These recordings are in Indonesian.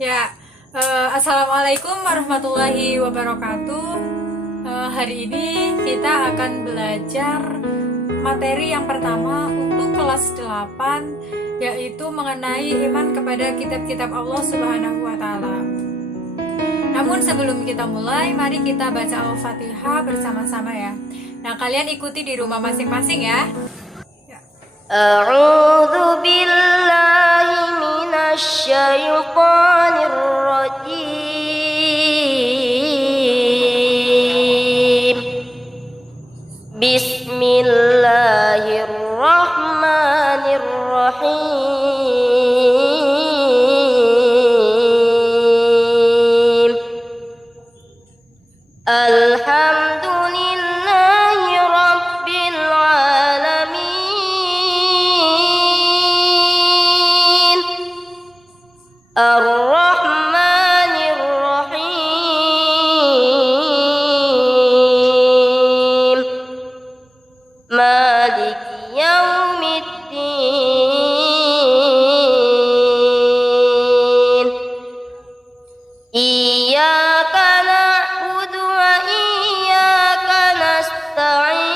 Ya, Assalamualaikum warahmatullahi wabarakatuh. Hari ini kita akan belajar materi yang pertama untuk kelas 8, yaitu mengenai iman kepada kitab-kitab Allah Subhanahu wa Ta'ala. Namun sebelum kita mulai, mari kita baca Al-Fatihah bersama-sama ya. Nah, kalian ikuti di rumah masing-masing ya. A'udzu billahi minasy syaithanir rajim. Bismillahirrahmanirrahim. Alhamdulillahi rabbil alamin. Ar-Rahmanir Rahim. Maliki yaumiddin. Iyyaka na'budu wa iyyaka nasta'in.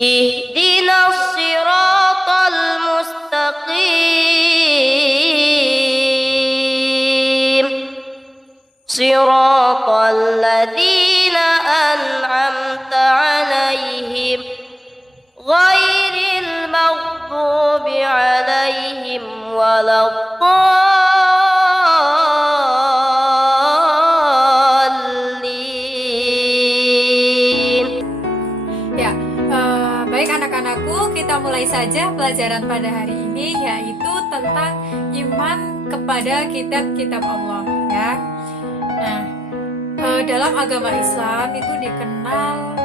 Ihdinas siratal mustaqim. Siratal ladzina an'amta 'alaihim ghairil maghdubi 'alaihim waladdallin. Ya, baik anak-anakku, kita mulai saja pelajaran pada hari ini, yaitu tentang iman kepada kitab-kitab Allah ya. Nah, dalam agama Islam itu dikenal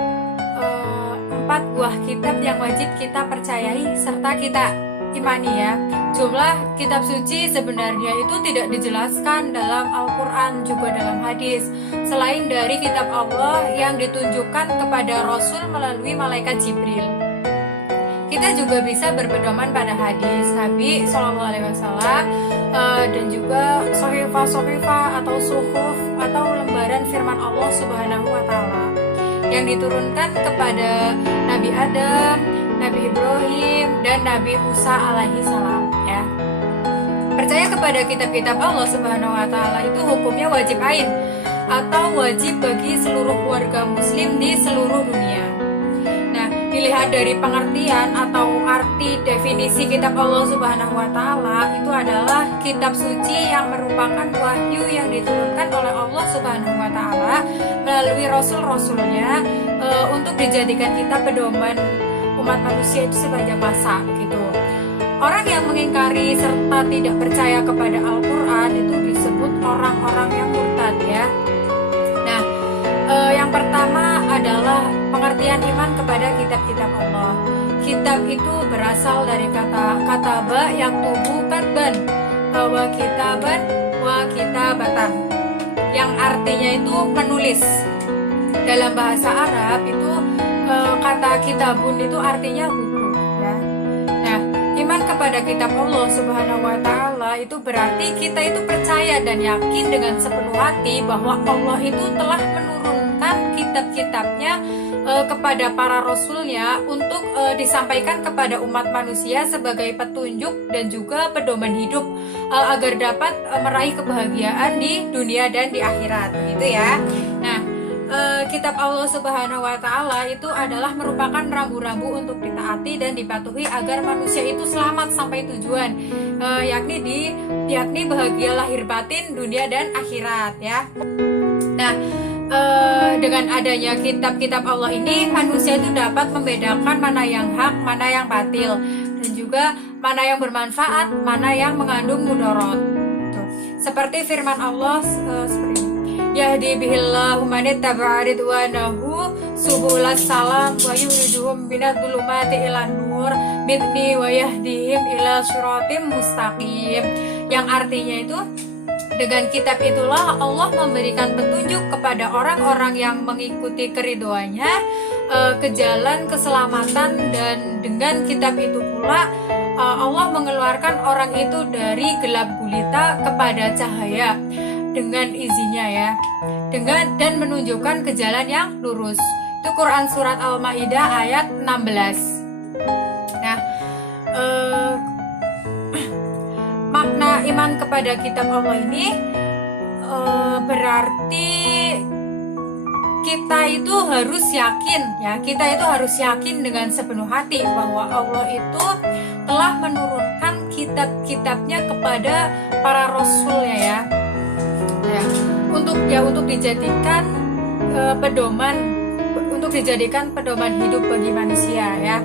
4 buah kitab yang wajib kita percayai serta kita imani ya. Jumlah kitab suci sebenarnya itu tidak dijelaskan dalam Al-Quran juga dalam hadis, selain dari kitab Allah yang ditunjukkan kepada Rasul melalui malaikat Jibril. Kita juga bisa berpedoman pada hadis Nabi SAW dan juga sohifah atau suhuf atau lembaran firman Allah Subhanahu wa Ta'ala yang diturunkan kepada Nabi Adam, Nabi Ibrahim, dan Nabi Musa alaihi salam ya. Percaya kepada kitab-kitab Allah Subhanahu wa Ta'ala itu hukumnya wajib ain atau wajib bagi seluruh warga muslim di seluruh dunia. Nah, dilihat dari pengertian atau arti definisi kitab Allah Subhanahu wa Ta'ala, itu adalah kitab suci yang merupakan wahyu yang diturunkan oleh Allah Subhanahu wa Ta'ala melalui rasul-rasulnya untuk dijadikan kita pedoman umat manusia itu sepanjang masa gitu. Orang yang mengingkari serta tidak percaya kepada Al-Quran itu disebut orang-orang yang murtad ya. Nah, yang pertama adalah pengertian iman kepada kitab-kitab Allah. Kitab itu berasal dari kata kataba yang tubuh katban, wa kitaban wa kitabatan, yang artinya itu menulis. Dalam bahasa Arab itu kata kitabun itu artinya buku ya. Nah, iman kepada kitab Allah Subhanahu wa Ta'ala itu berarti kita itu percaya dan yakin dengan sepenuh hati bahwa Allah itu telah menurunkan kitab-kitabnya kepada para rasulnya untuk disampaikan kepada umat manusia sebagai petunjuk dan juga pedoman hidup agar dapat meraih kebahagiaan di dunia dan di akhirat gitu ya. Nah, kitab Allah Subhanahu wa Ta'ala itu adalah merupakan rambu-rambu untuk ditaati dan dipatuhi agar manusia itu selamat sampai tujuan, yakni bahagia lahir batin dunia dan akhirat ya. Nah, dengan adanya kitab-kitab Allah ini, manusia itu dapat membedakan mana yang hak, mana yang batil, dan juga mana yang bermanfaat, mana yang mengandung mudarat. Seperti firman Allah seperti ini. Yahdi bihillahu man ittaba'a ridwanahu subulas salam wa yuhrijuhum minadh dhulumati ilan nur bidni wa yahdihim ila siratim mustaqim, yang artinya itu dengan kitab itulah Allah memberikan petunjuk kepada orang-orang yang mengikuti keridhoannya ke jalan keselamatan, dan dengan kitab itu pula Allah mengeluarkan orang itu dari gelap gulita kepada cahaya dengan izinnya ya, dan menunjukkan ke jalan yang lurus. Itu Quran surat Al-Maidah ayat 16. Nah, makna iman kepada kitab Allah ini berarti kita itu harus yakin ya, kita itu harus yakin dengan sepenuh hati bahwa Allah itu telah menurunkan kitab-kitabnya kepada para rasulnya ya. Untuk dijadikan pedoman hidup bagi manusia ya.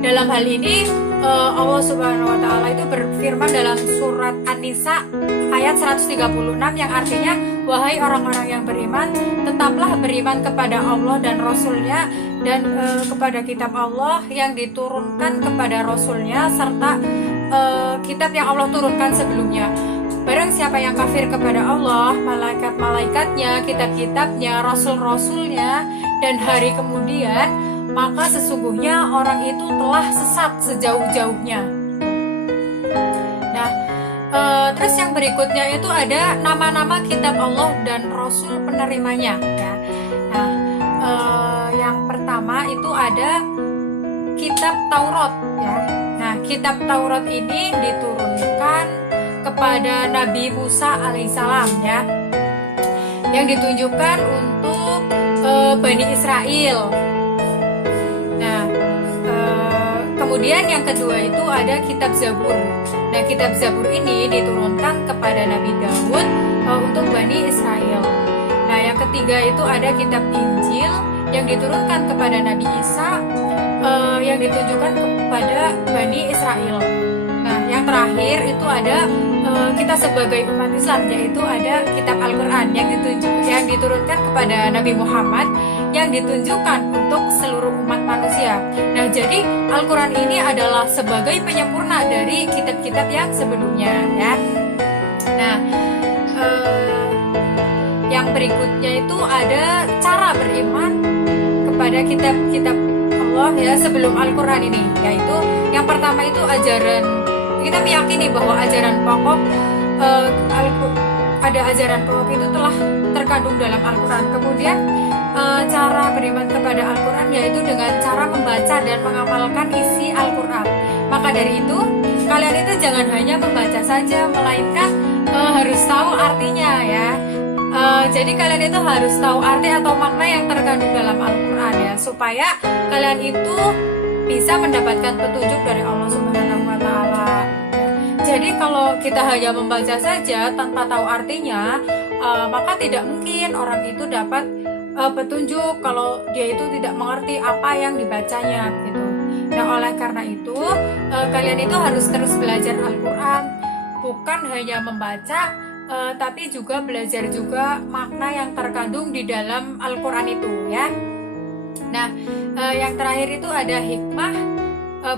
Dalam hal ini Allah Subhanahu wa taala itu berfirman dalam surat An-Nisa ayat 136 yang artinya, wahai orang-orang yang beriman, tetaplah beriman kepada Allah dan Rasulnya, dan kepada kitab Allah yang diturunkan kepada Rasulnya, serta kitab yang Allah turunkan sebelumnya. Barang siapa yang kafir kepada Allah, malaikat-malaikatnya, kitab-kitabnya, rasul-rasulnya, dan hari kemudian, maka sesungguhnya orang itu telah sesat sejauh-jauhnya. Nah, terus yang berikutnya itu ada nama-nama kitab Allah dan rasul penerimanya ya. Nah, yang pertama itu ada kitab Taurat ya. Nah, kitab Taurat ini diturunkan kepada Nabi Musa alaihissalam ya, yang ditunjukkan untuk Bani Israel. Nah, kemudian yang kedua itu ada kitab Zabur. Nah, kitab Zabur ini diturunkan kepada Nabi Daud untuk Bani Israel. Nah, yang ketiga itu ada kitab Injil yang diturunkan kepada Nabi Isa, yang ditunjukkan kepada Bani Israel. Nah, yang terakhir itu ada kita sebagai umat Islam, yaitu ada kitab Al-Quran yang diturunkan kepada Nabi Muhammad, yang ditunjukkan untuk seluruh umat manusia. Nah, jadi Al-Quran ini adalah sebagai penyempurna dari kitab-kitab yang sebelumnya ya. Nah, yang berikutnya itu ada cara beriman kepada kitab-kitab Allah ya sebelum Al-Quran ini, yaitu yang pertama itu ajaran. Kita meyakini bahwa ajaran pokok ada ajaran pokok itu telah terkandung dalam Al-Quran. Kemudian cara beriman kepada Al-Quran yaitu dengan cara membaca dan mengamalkan isi Al-Quran. Maka dari itu kalian itu jangan hanya membaca saja, melainkan harus tahu artinya ya. Jadi kalian itu harus tahu arti atau makna yang terkandung dalam Al-Quran ya, supaya kalian itu bisa mendapatkan petunjuk dari Allah Subhanahu wa taala. Jadi kalau kita hanya membaca saja tanpa tahu artinya, maka tidak mungkin orang itu dapat petunjuk kalau dia itu tidak mengerti apa yang dibacanya gitu. Nah, oleh karena itu kalian itu harus terus belajar Al-Quran, bukan hanya membaca, tapi juga belajar juga makna yang terkandung di dalam Al-Quran itu ya. Nah, yang terakhir itu ada hikmah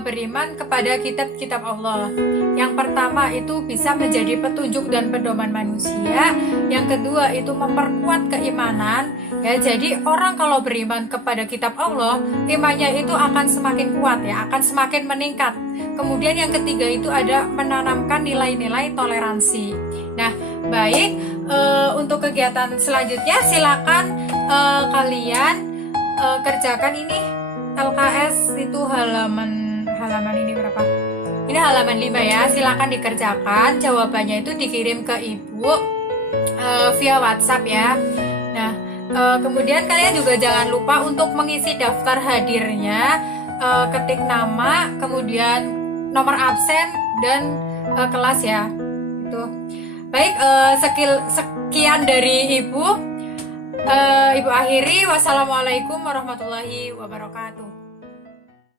beriman kepada kitab-kitab Allah. Yang pertama itu bisa menjadi petunjuk dan pedoman manusia. Yang kedua itu memperkuat keimanan ya. Jadi orang kalau beriman kepada kitab Allah, imannya itu akan semakin kuat ya, akan semakin meningkat. Kemudian yang ketiga itu ada menanamkan nilai-nilai toleransi. Nah, baik, untuk kegiatan selanjutnya silakan kalian kerjakan ini LKS itu halaman ini berapa? Ini halaman 5 ya. Silakan dikerjakan. Jawabannya itu dikirim ke Ibu via WhatsApp ya. Nah, kemudian kalian juga jangan lupa untuk mengisi daftar hadirnya, ketik nama, kemudian nomor absen dan kelas ya. Itu. Baik, sekian dari Ibu. Ibu akhiri. Wassalamualaikum warahmatullahi wabarakatuh.